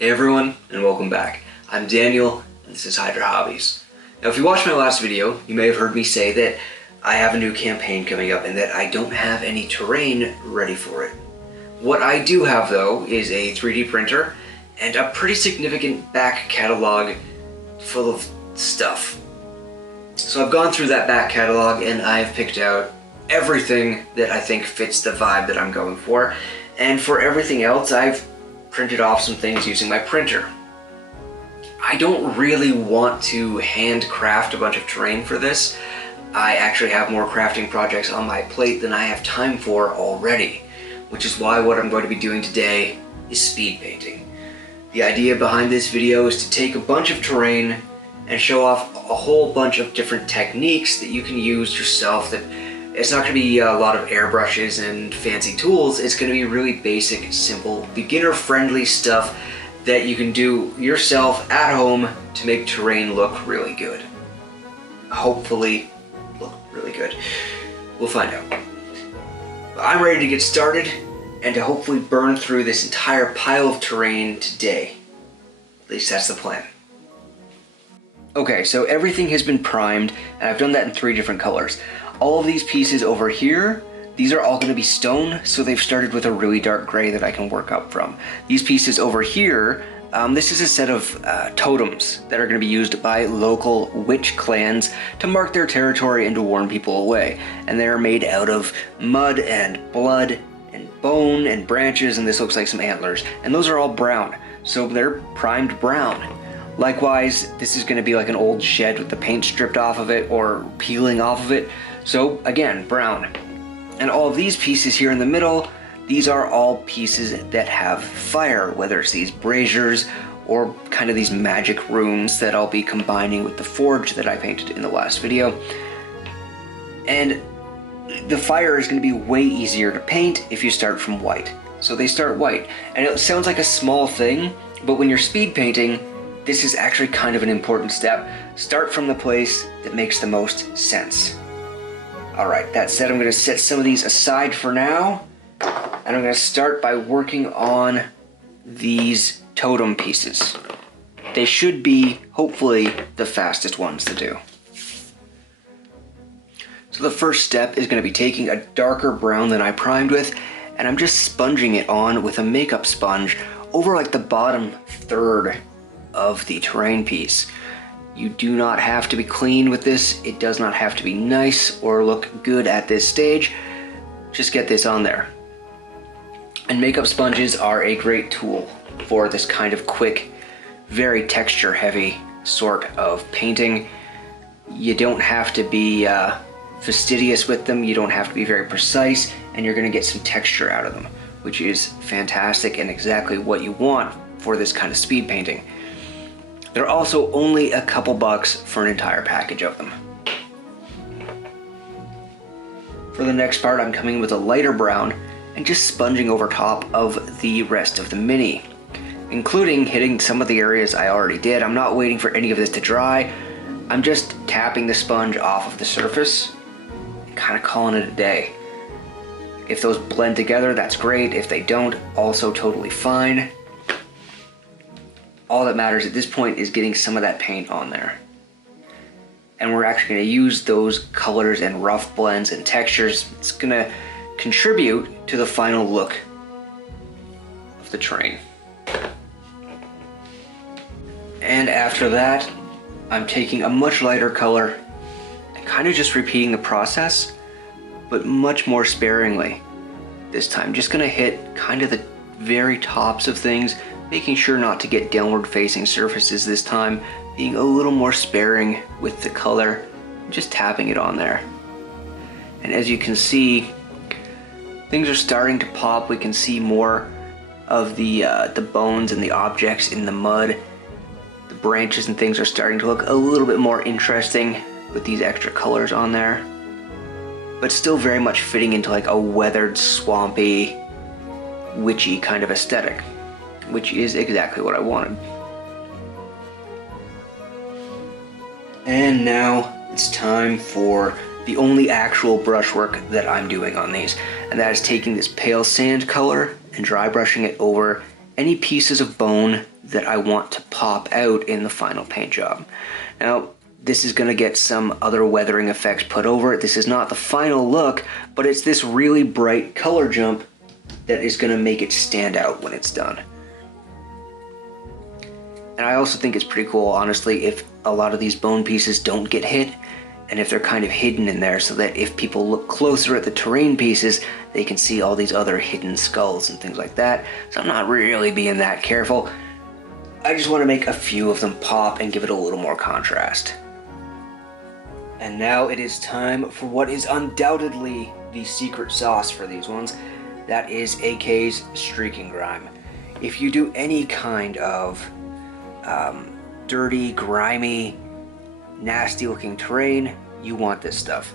Hey everyone, and welcome back. I'm Daniel, and this is Hydra Hobbies. Now if you watched my last video, you may have heard me say that I have a new campaign coming up and that I don't have any terrain ready for it. What I do have though is a 3D printer and a pretty significant back catalog full of stuff. So I've gone through that back catalog and I've picked out everything that I think fits the vibe that I'm going for. And for everything else, I've printed off some things using my printer. I don't really want to handcraft a bunch of terrain for this. I actually have more crafting projects on my plate than I have time for already, which is why what I'm going to be doing today is speed painting. The idea behind this video is to take a bunch of terrain and show off a whole bunch of different techniques that you can use yourself. That it's not going to be a lot of airbrushes and fancy tools. It's going to be really basic, simple, beginner-friendly stuff that you can do yourself at home to make terrain look really good. Hopefully look really good. We'll find out. But I'm ready to get started and to hopefully burn through this entire pile of terrain today. At least that's the plan. Okay, so everything has been primed, and I've done that in 3 different colors. All of these pieces over here, these are all going to be stone, so they've started with a really dark gray that I can work up from. These pieces over here, this is a set of totems that are going to be used by local witch clans to mark their territory and to warn people away. And they're made out of mud and blood and bone and branches, and this looks like some antlers. And those are all brown, so they're primed brown. Likewise, this is going to be like an old shed with the paint stripped off of it or peeling off of it. So again, brown. And all of these pieces here in the middle, these are all pieces that have fire, whether it's these braziers or kind of these magic runes that I'll be combining with the forge that I painted in the last video. And the fire is going to be way easier to paint if you start from white. So they start white. And it sounds like a small thing, but when you're speed painting, this is actually kind of an important step. Start from the place that makes the most sense. Alright, that said, I'm going to set some of these aside for now, and I'm going to start by working on these totem pieces. They should be, hopefully, the fastest ones to do. So the first step is going to be taking a darker brown than I primed with, and I'm just sponging it on with a makeup sponge over like the bottom third of the terrain piece. You do not have to be clean with this. It does not have to be nice or look good at this stage. Just get this on there. And makeup sponges are a great tool for this kind of quick, very texture heavy sort of painting. You don't have to be fastidious with them. You don't have to be very precise, and you're going to get some texture out of them, which is fantastic and exactly what you want for this kind of speed painting. They're also only a couple bucks for an entire package of them. For the next part, I'm coming with a lighter brown and just sponging over top of the rest of the mini, including hitting some of the areas I already did. I'm not waiting for any of this to dry. I'm just tapping the sponge off of the surface and kind of calling it a day. If those blend together, that's great. If they don't, also totally fine. All that matters at this point is getting some of that paint on there. And we're actually going to use those colors and rough blends and textures. It's going to contribute to the final look of the terrain. And after that, I'm taking a much lighter color and kind of just repeating the process, but much more sparingly this time. Just going to hit kind of the very tops of things, making sure not to get downward facing surfaces this time, being a little more sparing with the color, just tapping it on there. And as you can see, things are starting to pop. We can see more of the bones and the objects in the mud. The branches and things are starting to look a little bit more interesting with these extra colors on there, but still very much fitting into like a weathered, swampy, witchy kind of aesthetic, which is exactly what I wanted. And now it's time for the only actual brushwork that I'm doing on these, and that is taking this pale sand color and dry brushing it over any pieces of bone that I want to pop out in the final paint job. Now, this is going to get some other weathering effects put over it. This is not the final look, but it's this really bright color jump that is going to make it stand out when it's done. And I also think it's pretty cool, honestly, if a lot of these bone pieces don't get hit, and if they're kind of hidden in there, so that if people look closer at the terrain pieces, they can see all these other hidden skulls and things like that. So I'm not really being that careful. I just want to make a few of them pop and give it a little more contrast. And now it is time for what is undoubtedly the secret sauce for these ones. That is AK's streaking grime. If you do any kind of dirty, grimy, nasty looking terrain, you want this stuff.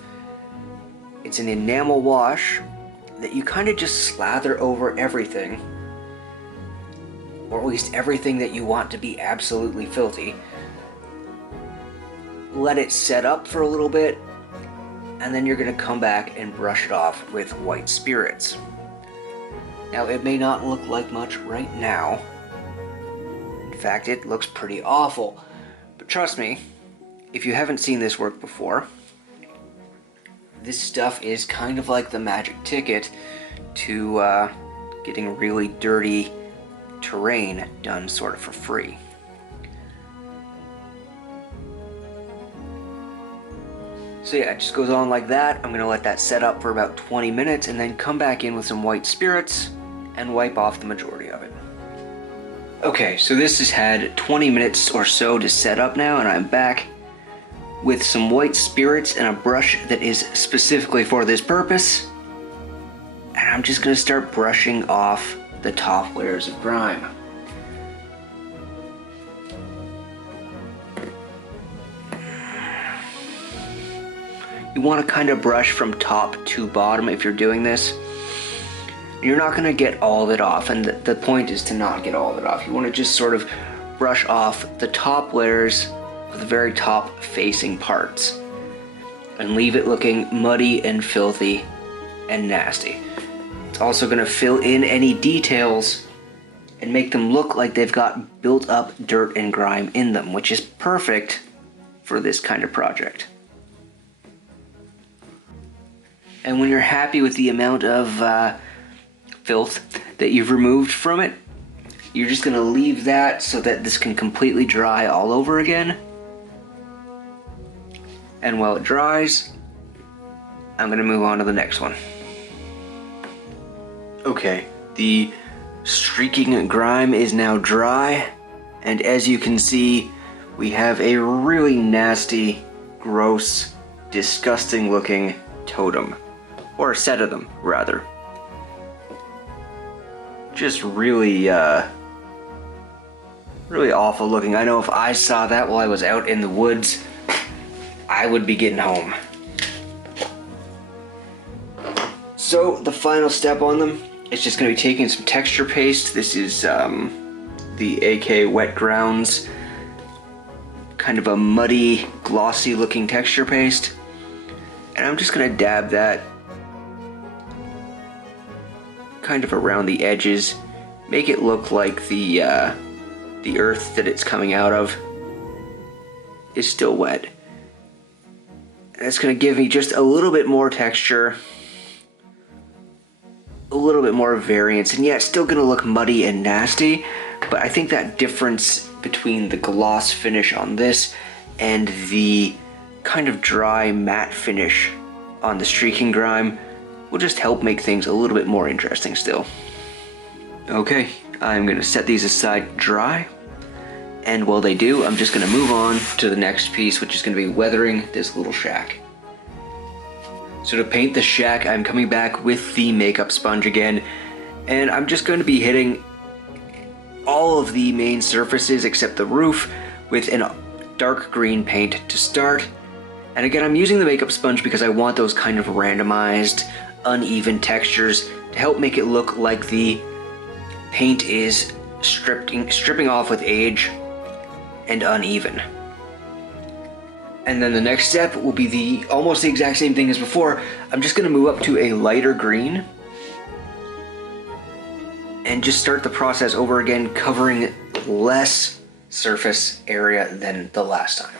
It's an enamel wash that you kind of just slather over everything, or at least everything that you want to be absolutely filthy. Let it set up for a little bit, and then you're going to come back and brush it off with white spirits. Now, it may not look like much right now. In fact, it looks pretty awful. But trust me, if you haven't seen this work before, this stuff is kind of like the magic ticket to getting really dirty terrain done sort of for free. So yeah, it just goes on like that. I'm gonna let that set up for about 20 minutes and then come back in with some white spirits and wipe off the majority of it. Okay, so this has had 20 minutes or so to set up now, and I'm back with some white spirits and a brush that is specifically for this purpose. And I'm just gonna start brushing off the top layers of grime. You want to kind of brush from top to bottom if you're doing this. You're not going to get all of it off, and the point is to not get all of it off. You want to just sort of brush off the top layers of the very top facing parts and leave it looking muddy and filthy and nasty. It's also going to fill in any details and make them look like they've got built up dirt and grime in them, which is perfect for this kind of project. And when you're happy with the amount of filth that you've removed from it, you're just going to leave that so that this can completely dry all over again. And while it dries, I'm going to move on to the next one. Okay, the streaking grime is now dry, and as you can see, we have a really nasty, gross, disgusting looking totem. Or a set of them, rather. Just really, really awful looking. I know if I saw that while I was out in the woods, I would be getting home. So, the final step on them is just going to be taking some texture paste. This is the AK Wet Grounds, kind of a muddy, glossy looking texture paste. And I'm just going to dab that kind of around the edges, make it look like the earth that it's coming out of is still wet. And it's going to give me just a little bit more texture, a little bit more variance, and yeah, it's still going to look muddy and nasty, but I think that difference between the gloss finish on this and the kind of dry matte finish on the streaking grime will just help make things a little bit more interesting still. Okay, I'm going to set these aside dry, and while they do, I'm just going to move on to the next piece, which is going to be weathering this little shack. So to paint the shack, I'm coming back with the makeup sponge again, and I'm just going to be hitting all of the main surfaces except the roof with a dark green paint to start. And again, I'm using the makeup sponge because I want those kind of randomized, uneven textures to help make it look like the paint is stripping off with age and uneven. And then the next step will be almost the exact same thing as before. I'm just going to move up to a lighter green and just start the process over again, covering less surface area than the last time.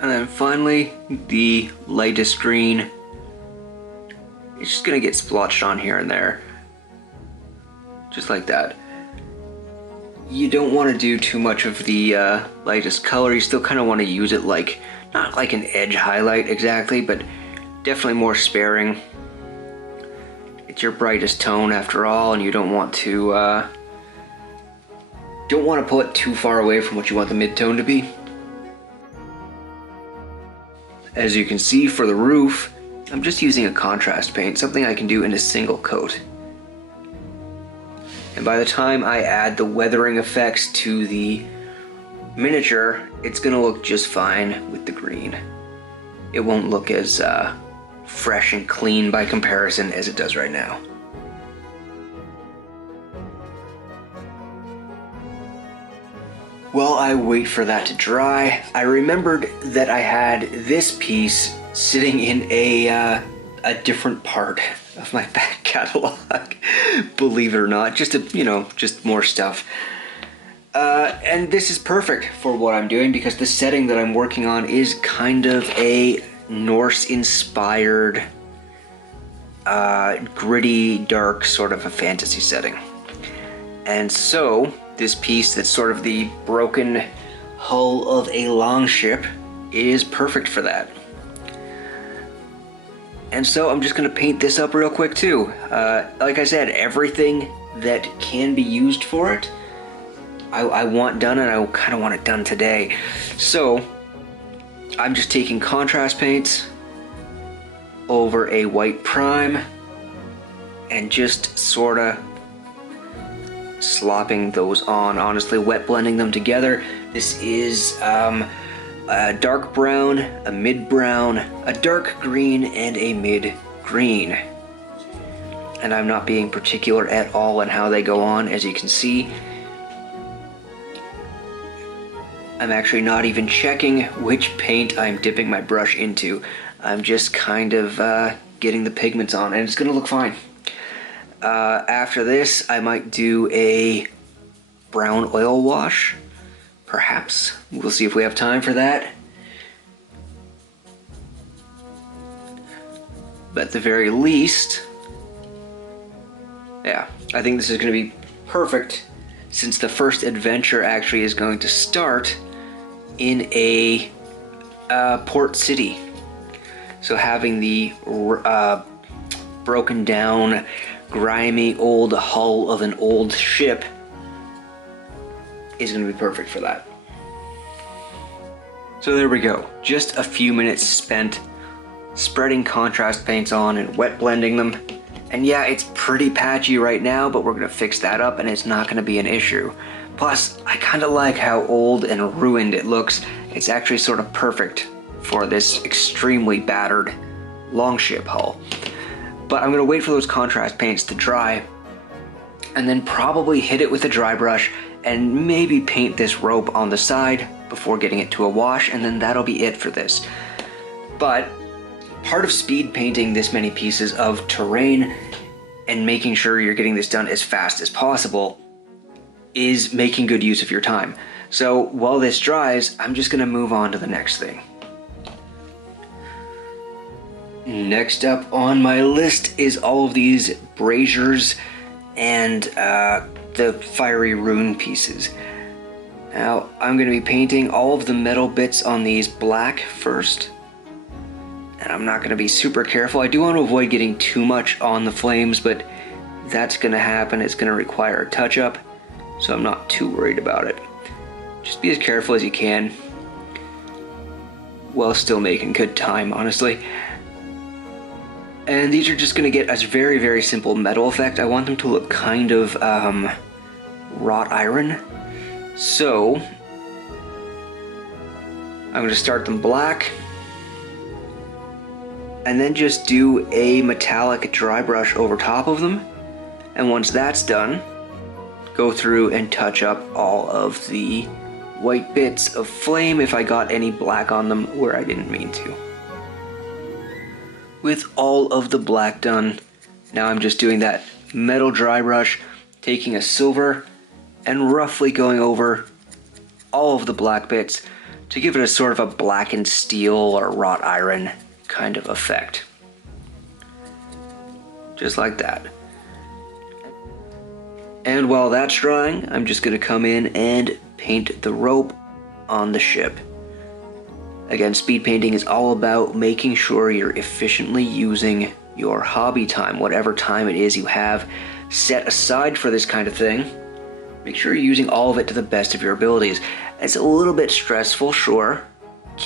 And then finally, the lightest green. It's just gonna get splotched on here and there. Just like that. You don't want to do too much of the lightest color. You still kind of want to use it like, not like an edge highlight exactly, but definitely more sparing. It's your brightest tone after all, and you don't want to pull it too far away from what you want the mid-tone to be. As you can see for the roof, I'm just using a contrast paint, something I can do in a single coat. And by the time I add the weathering effects to the miniature, it's gonna look just fine with the green. It won't look as fresh and clean by comparison as it does right now. While I wait for that to dry, I remembered that I had this piece sitting in a different part of my back catalog. Believe it or not, just more stuff. And this is perfect for what I'm doing because the setting that I'm working on is kind of a Norse-inspired, gritty, dark sort of a fantasy setting. And so, this piece that's sort of the broken hull of a longship is perfect for that. And so I'm just gonna paint this up real quick too. Like I said, everything that can be used for it, I want done, and I kind of want it done today. So I'm just taking contrast paints over a white prime and just sort of slopping those on, honestly wet blending them together. This is a dark brown, a mid brown, a dark green, and a mid green. And I'm not being particular at all in how they go on, as you can see. I'm actually not even checking which paint I'm dipping my brush into. I'm just kind of getting the pigments on, and it's gonna look fine. After this, I might do a brown oil wash, perhaps. We'll see if we have time for that. But at the very least, yeah, I think this is going to be perfect since the first adventure actually is going to start in a port city. So having the broken down, grimy old hull of an old ship is going to be perfect for that. So there we go. Just a few minutes spent spreading contrast paints on and wet blending them. And yeah, it's pretty patchy right now, but we're going to fix that up and it's not going to be an issue. Plus, I kind of like how old and ruined it looks. It's actually sort of perfect for this extremely battered longship hull. But I'm going to wait for those contrast paints to dry and then probably hit it with a dry brush and maybe paint this rope on the side before getting it to a wash, and then that'll be it for this. But part of speed painting this many pieces of terrain and making sure you're getting this done as fast as possible is making good use of your time. So while this dries, I'm just going to move on to the next thing. Next up on my list is all of these braziers and the fiery rune pieces. Now, I'm going to be painting all of the metal bits on these black first. And I'm not going to be super careful. I do want to avoid getting too much on the flames, but that's going to happen. It's going to require a touch-up, so I'm not too worried about it. Just be as careful as you can while still making good time, honestly. And these are just going to get a very, very simple metal effect. I want them to look kind of wrought iron. So I'm going to start them black and then just do a metallic dry brush over top of them. And once that's done, go through and touch up all of the white bits of flame if I got any black on them where I didn't mean to. With all of the black done, now I'm just doing that metal dry brush, taking a silver and roughly going over all of the black bits to give it a sort of a blackened steel or wrought iron kind of effect. Just like that. And while that's drying, I'm just going to come in and paint the rope on the ship. Again, speed painting is all about making sure you're efficiently using your hobby time, whatever time it is you have set aside for this kind of thing. Make sure you're using all of it to the best of your abilities. It's a little bit stressful, sure,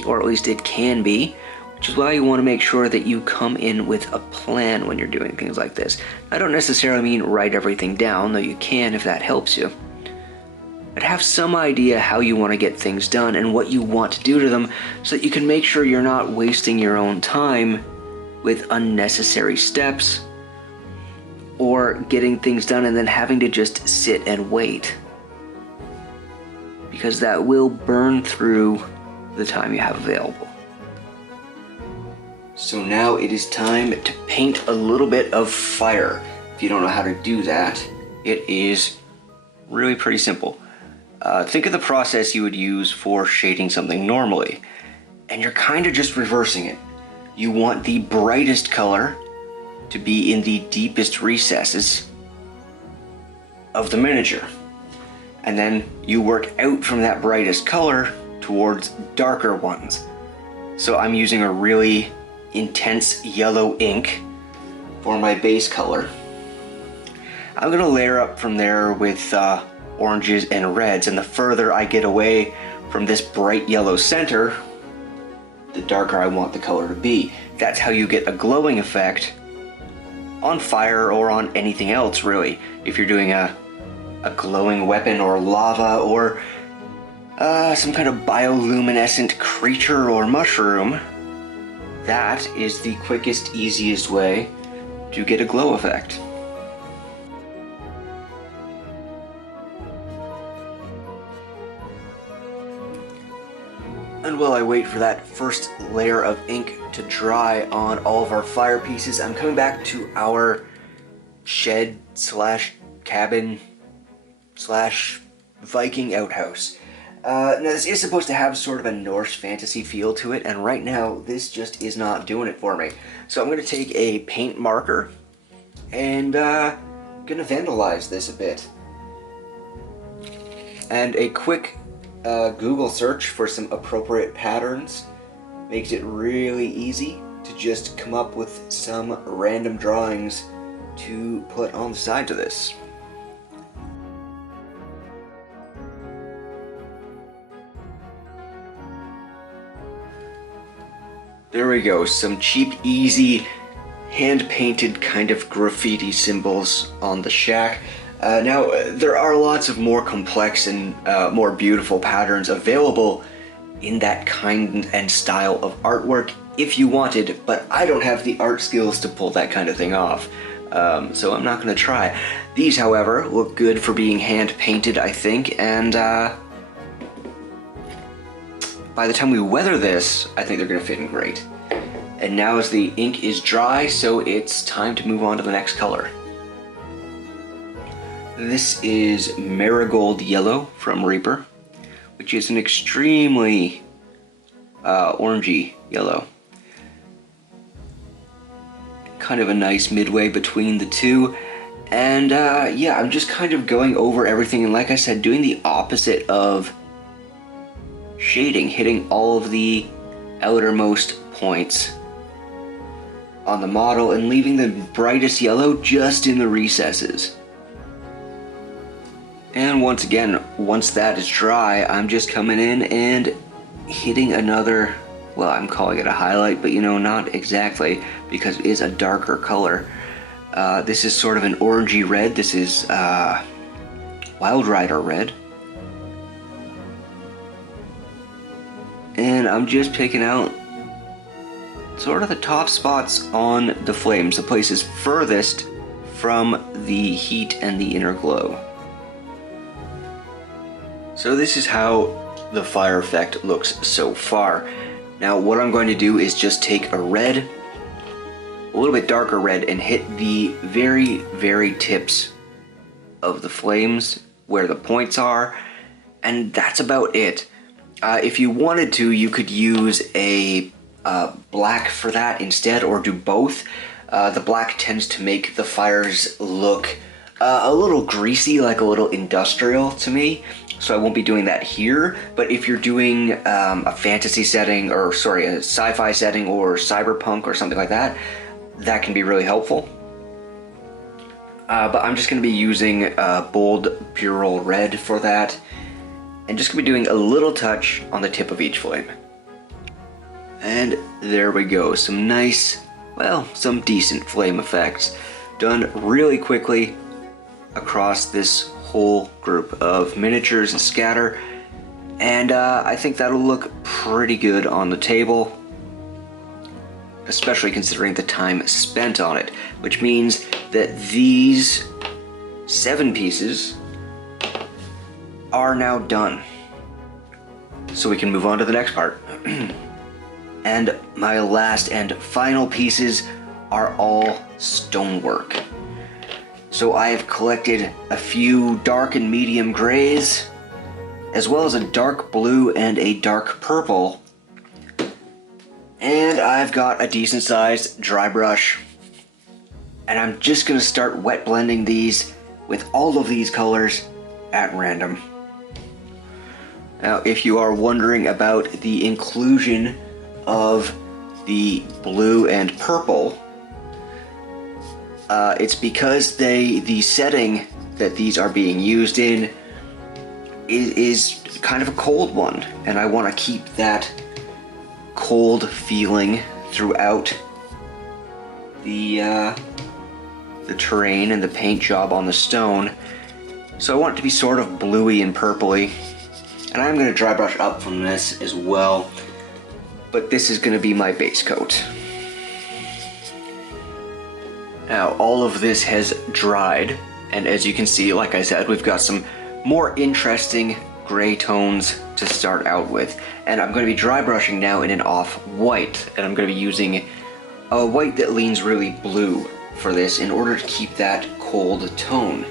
or at least it can be, which is why you want to make sure that you come in with a plan when you're doing things like this. I don't necessarily mean write everything down, though you can if that helps you. But have some idea how you want to get things done and what you want to do to them so that you can make sure you're not wasting your own time with unnecessary steps or getting things done and then having to just sit and wait. Because that will burn through the time you have available. So now it is time to paint a little bit of fire. If you don't know how to do that, it is really pretty simple. Think of the process you would use for shading something normally, and you're kind of just reversing it. You want the brightest color to be in the deepest recesses of the miniature. And then you work out from that brightest color towards darker ones. So I'm using a really intense yellow ink for my base color. I'm gonna layer up from there with oranges and reds, and the further I get away from this bright yellow center, the darker I want the color to be. That's how you get a glowing effect on fire or on anything else, really. If you're doing a glowing weapon or lava or some kind of bioluminescent creature or mushroom, that is the quickest, easiest way to get a glow effect. And while I wait for that first layer of ink to dry on all of our fire pieces, I'm coming back to our shed slash cabin slash Viking outhouse. Now this is supposed to have sort of a Norse fantasy feel to it, and right now this just is not doing it for me. So I'm going to take a paint marker and going to vandalize this a bit. And a quick Google search for some appropriate patterns makes it really easy to just come up with some random drawings to put on the sides of this. There we go, some cheap, easy, hand-painted kind of graffiti symbols on the shack. Now, there are lots of more complex and more beautiful patterns available in that kind and style of artwork if you wanted, but I don't have the art skills to pull that kind of thing off, so I'm not going to try. These, however, look good for being hand-painted, I think, and by the time we weather this, I think they're going to fit in great. And now as the ink is dry, so it's time to move on to the next color. This is Marigold Yellow from Reaper, which is an extremely orangey yellow. Kind of a nice midway between the two. And yeah, I'm just kind of going over everything, and like I said, doing the opposite of shading, hitting all of the outermost points on the model and leaving the brightest yellow just in the recesses. And once again, once that is dry, I'm just coming in and hitting another, well, I'm calling it a highlight, but you know, not exactly, because it is a darker color. This is sort of an orangey red. This is Wild Rider red. And I'm just picking out sort of the top spots on the flames, the places furthest from the heat and the inner glow. So this is how the fire effect looks so far. Now what I'm going to do is just take a red, a little bit darker red, and hit the very tips of the flames where the points are, and that's about it. If you wanted to, you could use a black for that instead, or do both. The black tends to make the fires look a little greasy, like a little industrial to me, so I won't be doing that here. But if you're doing a fantasy setting, or sorry, a sci-fi setting or cyberpunk or something like that, that can be really helpful. But I'm just going to be using bold Buril red for that, and just going to be doing a little touch on the tip of each flame. And there we go, some nice, well, some decent flame effects done really quickly across this whole group of miniatures and scatter, and I think that'll look pretty good on the table, especially considering the time spent on it, which means that these 7 pieces are now done. So we can move on to the next part. And my last and final pieces are all stonework. So I have collected a few dark and medium grays, as well as a dark blue and a dark purple. And I've got a decent sized dry brush. And I'm just gonna start wet blending these with all of these colors at random. Now, if you are wondering about the inclusion of the blue and purple, it's because the setting that these are being used in is kind of a cold one, and I want to keep that cold feeling throughout the terrain and the paint job on the stone. So I want it to be sort of bluey and purpley, and I'm going to dry brush up from this as well, but this is going to be my base coat. Now all of this has dried, and as you can see, like I said, we've got some more interesting gray tones to start out with, and I'm going to be dry brushing now in an off-white, and I'm going to be using a white that leans really blue for this in order to keep that cold tone.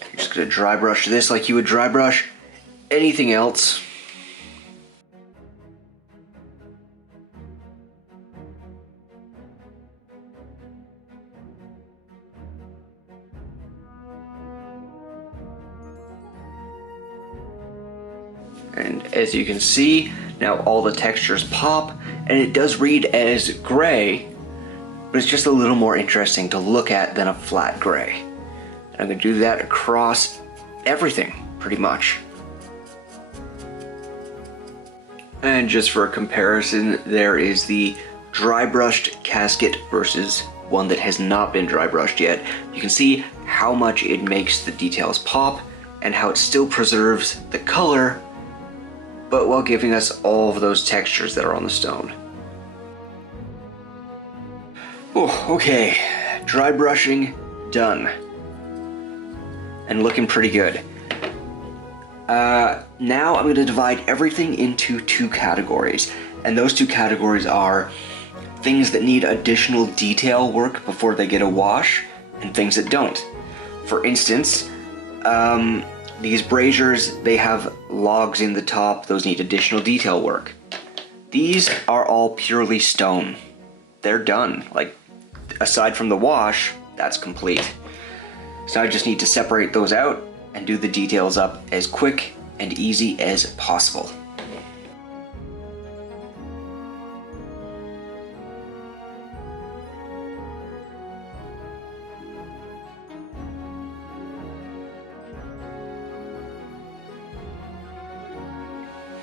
You're just going to dry brush this like you would dry brush anything else. And as you can see, now all the textures pop, and it does read as gray, but it's just a little more interesting to look at than a flat gray. And I'm going to do that across everything, pretty much. And just for a comparison, there is the dry brushed casket versus one that has not been dry brushed yet. You can see how much it makes the details pop, and how it still preserves the color, but while giving us all of those textures that are on the stone. Oh, okay, dry brushing done, and looking pretty good. Now I'm going to divide everything into 2 categories, and those 2 categories are things that need additional detail work before they get a wash, and things that don't. For instance, these braziers, they have logs in the top, those need additional detail work. These are all purely stone. They're done. Like, aside from the wash, that's complete. So I just need to separate those out and do the details up as quick and easy as possible.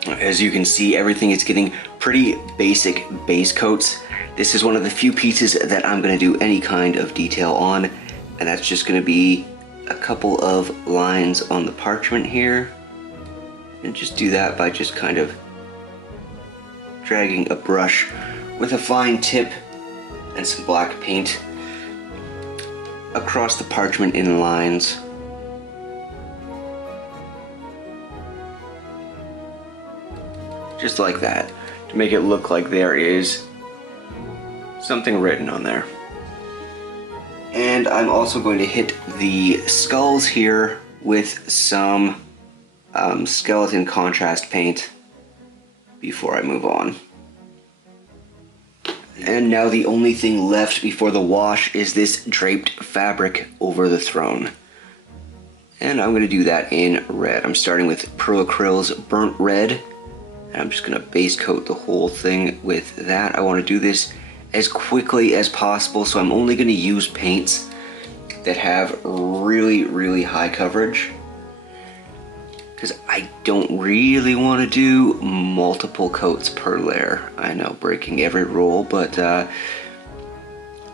As you can see, everything is getting pretty basic base coats. This is one of the few pieces that I'm going to do any kind of detail on, and that's just going to be a couple of lines on the parchment here, and just do that by just kind of dragging a brush with a fine tip and some black paint across the parchment in lines. just like that, to make it look like there is something written on there. And I'm also going to hit the skulls here with some skeleton contrast paint before I move on. And now the only thing left before the wash is this draped fabric over the throne. And I'm going to do that in red. I'm starting with Acryl's Burnt Red. And I'm just going to base coat the whole thing with that. I want to do this as quickly as possible, so I'm only going to use paints that have really, really high coverage. Because I don't really want to do multiple coats per layer. I know, breaking every rule, but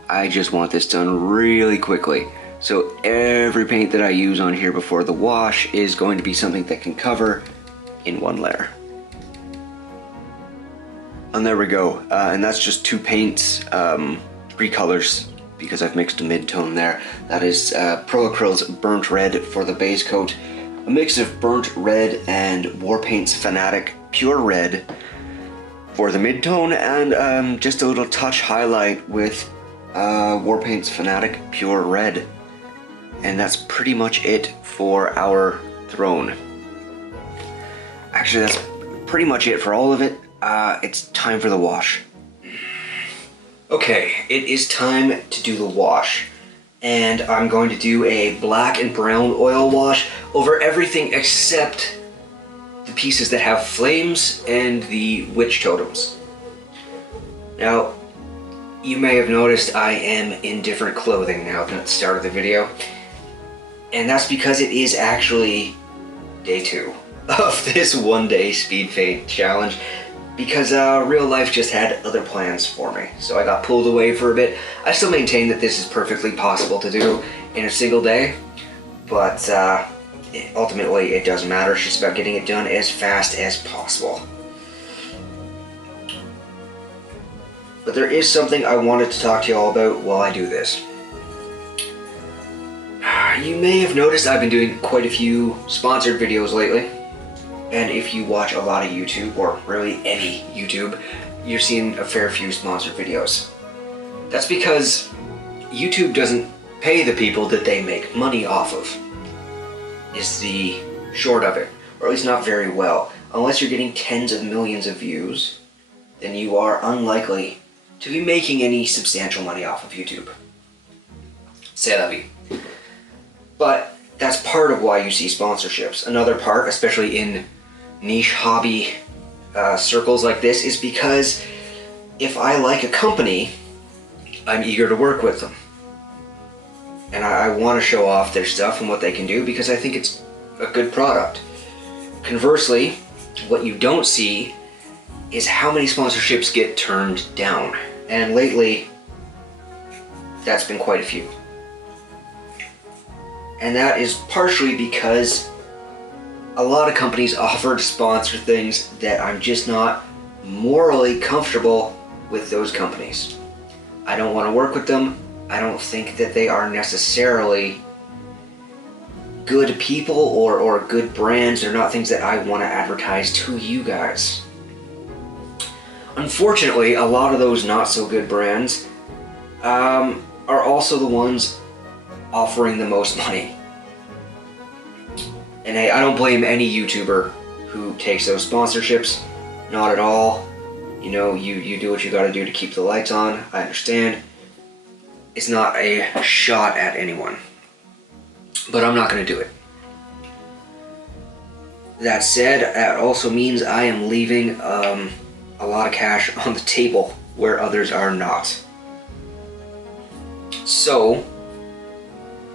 I just want this done really quickly. So every paint that I use on here before the wash is going to be something that can cover in one layer. And there we go. And that's just two paints, three colors, because I've mixed a mid-tone there. That is Acryl's Burnt Red for the base coat, a mix of Burnt Red and Warpaint's Fanatic Pure Red for the mid-tone, and just a little touch highlight with Warpaint's Fanatic Pure Red. And that's pretty much it for our throne. Actually, that's pretty much it for all of it. It's time for the wash. Okay, it is time to do the wash. And I'm going to do a black and brown oil wash over everything except the pieces that have flames and the witch totems. Now, you may have noticed I am in different clothing now than at the start of the video. And that's because it is actually day 2 of this one-day speed paint challenge, because real life just had other plans for me. So I got pulled away for a bit. I still maintain that this is perfectly possible to do in a single day, but ultimately it doesn't matter. It's just about getting it done as fast as possible. But there is something I wanted to talk to you all about while I do this. You may have noticed I've been doing quite a few sponsored videos lately. And if you watch a lot of YouTube, or really any YouTube, you're seeing a fair few sponsored videos. That's because YouTube doesn't pay the people that they make money off of, is the short of it. Or at least not very well. Unless you're getting tens of millions of views, then you are unlikely to be making any substantial money off of YouTube. C'est la vie. But that's part of why you see sponsorships. Another part, especially in niche hobby circles like this, is because if I like a company, I'm eager to work with them. And I want to show off their stuff and what they can do because I think it's a good product. Conversely, what you don't see is how many sponsorships get turned down. And lately, that's been quite a few. And that is partially because a lot of companies offer to sponsor things that I'm just not morally comfortable with those companies. I don't want to work with them. I don't think that they are necessarily good people or good brands. They're not things that I want to advertise to you guys. Unfortunately, a lot of those not so good brands are also the ones offering the most money. And hey, I don't blame any YouTuber who takes those sponsorships. Not at all. You know, you do what you gotta do to keep the lights on. I understand. It's not a shot at anyone. But I'm not gonna do it. That said, that also means I am leaving a lot of cash on the table where others are not. So,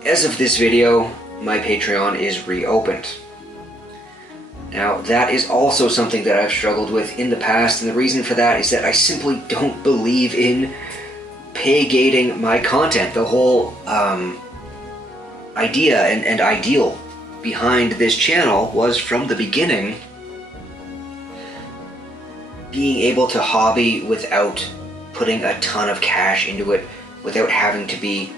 as of this video, my Patreon is reopened. Now, that is also something that I've struggled with in the past, and the reason for that is that I simply don't believe in pay-gating my content. The whole idea and ideal behind this channel was, from the beginning, being able to hobby without putting a ton of cash into it, without having to be,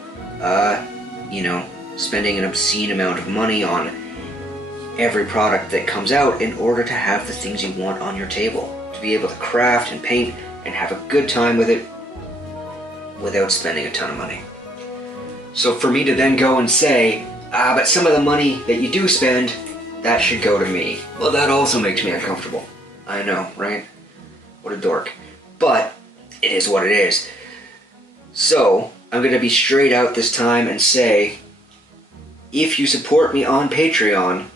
spending an obscene amount of money on every product that comes out in order to have the things you want on your table. to be able to craft and paint and have a good time with it without spending a ton of money. So for me to then go and say, but some of the money that you do spend, that should go to me. Well, that also makes me uncomfortable. I know, right? What a dork. But it is what it is. So I'm going to be straight out this time and say, if you support me on Patreon,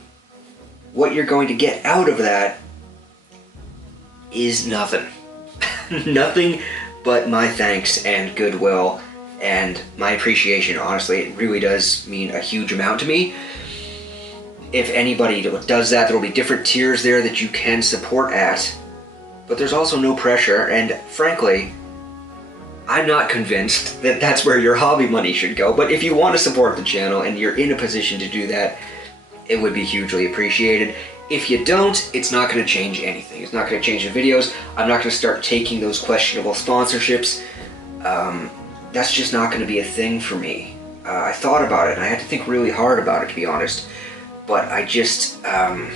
what you're going to get out of that is nothing. Nothing but my thanks and goodwill and my appreciation. Honestly, it really does mean a huge amount to me. If anybody does that, there will be different tiers there that you can support at, but there's also no pressure, and frankly, I'm not convinced that that's where your hobby money should go. But if you want to support the channel and you're in a position to do that, it would be hugely appreciated. If you don't, it's not going to change anything. It's not going to change the videos. I'm not going to start taking those questionable sponsorships. That's just not going to be a thing for me. I thought about it, and I had to think really hard about it, to be honest. But I just, no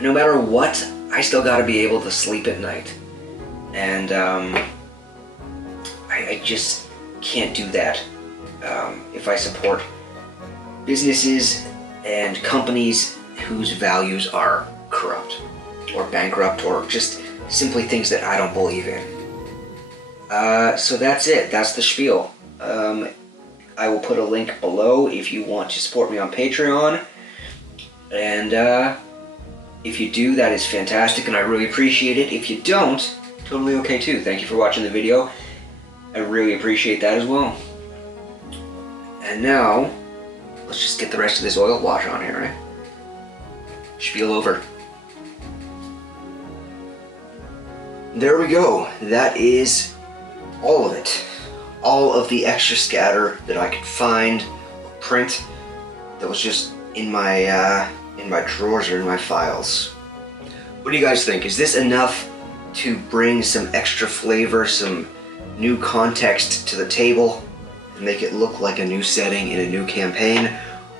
matter what, I still got to be able to sleep at night. And I just can't do that if I support businesses and companies whose values are corrupt or bankrupt or just simply things that I don't believe in. So that's it. That's the spiel. I will put a link below if you want to support me on Patreon. And if you do, that is fantastic and I really appreciate it. If you don't, totally okay too. Thank you for watching the video. I really appreciate that as well. And now, let's just get the rest of this oil wash on here, right? Spiel over. There we go. That is all of it. All of the extra scatter that I could find or print that was just in my drawers or in my files. What do you guys think? Is this enough to bring some extra flavor, some new context to the table, and make it look like a new setting in a new campaign?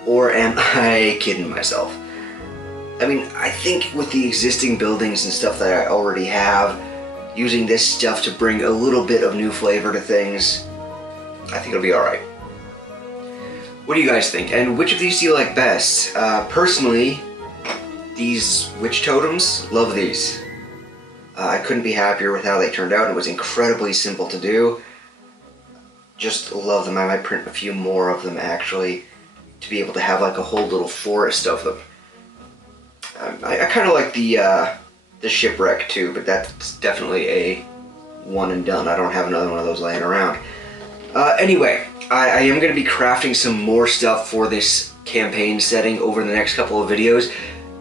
Or am I kidding myself? I mean, I think with the existing buildings and stuff that I already have, using this stuff to bring a little bit of new flavor to things, I think it'll be alright. What do you guys think? And which of these do you like best? Personally, these witch totems, love these. I couldn't be happier with how they turned out. It was incredibly simple to do. Just love them. I might print a few more of them actually, to be able to have like a whole little forest of them. I kind of like the shipwreck too, but that's definitely a one and done. I don't have another one of those laying around. Anyway, I am going to be crafting some more stuff for this campaign setting over the next couple of videos.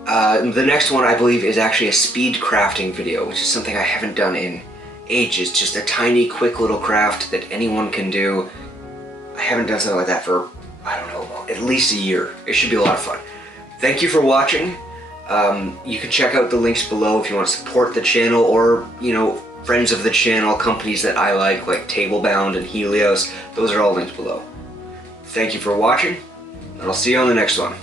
The next one, I believe, is actually a speed crafting video, which is something I haven't done in ages. Just a tiny, quick little craft that anyone can do. I haven't done something like that for, I don't know, at least a year. It should be a lot of fun. Thank you for watching. You can check out the links below if you want to support the channel, or, you know, friends of the channel, companies that I like Tablebound and Helios. Those are all linked below. Thank you for watching, and I'll see you on the next one.